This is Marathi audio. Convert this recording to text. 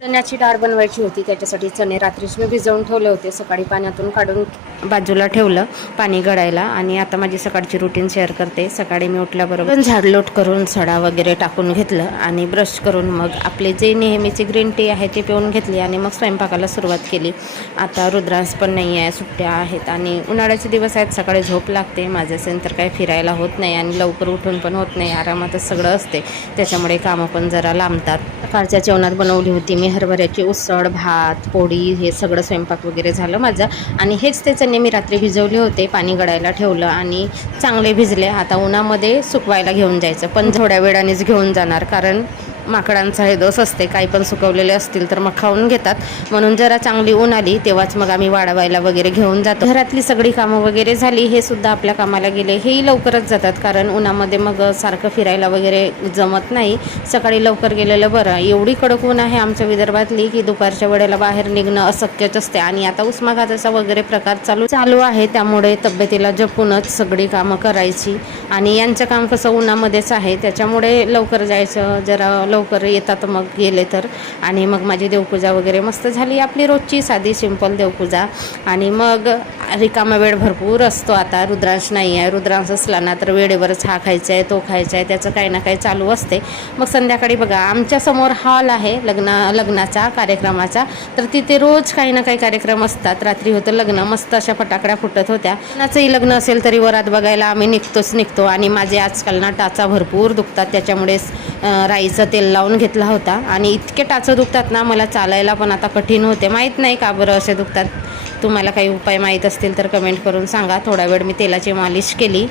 चण्याची डाळ बनवायची होती, त्याच्यासाठी चणे रात्रीच मी भिजवून ठेवले होते. सकाळी पाण्यातून काढून बाजूला ठेवलं पाणी गळायला. आणि आता माझी सकाळची रुटीन शेअर करते. सकाळी मी उठल्याबरोबर झाडलोट करून सडा वगैरे टाकून घेतलं आणि ब्रश करून मग आपले जे नेहमीची ग्रीन टी आहे ते पिऊन घेतली आणि मग स्वयंपाकाला सुरुवात केली. आता रुद्रांश पण नाही आहे, सुट्ट्या आहेत आणि उन्हाळ्याचे दिवस आहेत. सकाळी झोप लागते, माझं असेल तर काही फिरायला होत नाही आणि लवकर उठून पण होत नाही. आरामातच सगळं असते, त्याच्यामुळे कामं पण जरा लांबतात. सकाळच्या जेवणात बनवली होती मी हरभऱ्याची उसळ, भात, पोळी, हे सगळं स्वयंपाक वगैरे झालं माझं. आणि हेच ते चणे मी रात्री भिजवले होते, पाणी गळायला ठेवलं आणि चांगले भिजले. आता उन्हामध्ये सुकवायला घेऊन जायचं, पण थोड्या वेळानेच घेऊन जाणार, कारण माकडांचा हे दोष असते. काही पण सुकवलेले असतील तर मग खाऊन घेतात. म्हणून जरा चांगली ऊन आली तेव्हाच मग आम्ही वाळवायला वगैरे घेऊन जातो. घरातली सगळी कामं वगैरे झाली. हे सुद्धा आपल्या कामाला गेले, हेही लवकरच जातात, कारण उन्हामध्ये मग सारखं फिरायला वगैरे जमत नाही. सकाळी लवकर गेलेलं बरं. एवढी कडक ऊन आहे आमच्या विदर्भातली की दुपारच्या वेळेला बाहेर निघणं अशक्यच असते. आणि आता उष्माघाताचा वगैरे प्रकार चालू आहे, त्यामुळे तब्येतीला जपूनच सगळी कामं करायची. आणि यांचं काम कसं उन्हामध्येच आहे, त्याच्यामुळे लवकर जायचं, जरा लवकर येतात मग गेले तर. आणि मग माझी देवपूजा वगैरे मस्त झाली, आपली रोजची साधी सिंपल देवपूजा. आणि मग रिकामा वेळ भरपूर असतो. आता रुद्रांश नाही आहे, रुद्रांश असला ना तर वेळेवरच हा खायचा आहे, तो खायचा आहे, त्याचं काही ना काही चालू असते. मग संध्याकाळी बघा आमच्या समोर हॉल आहे लग्नाचा कार्यक्रमाचा, तर तिथे रोज काही ना काही कार्यक्रम असतात. रात्री होतं लग्न, मस्त अशा फटाकड्या फुटत होत्या. कोणाचंही लग्न असेल तरी वरात बघायला आम्ही निघतो. आणि माझे आजकाल ना टाचा भरपूर दुखतात, त्याच्यामुळे राईचं तेल लावून घेतला होता. आणि इतके टाचं दुखतात ना, मला चालायला पण आता कठीण होते. माहीत नाही का बरं असे दुखतात. तुम्हाला काही उपाय माहीत असतील तर कमेंट करून सांगा. थोडा वेळ मी तेलाची मालिश केली.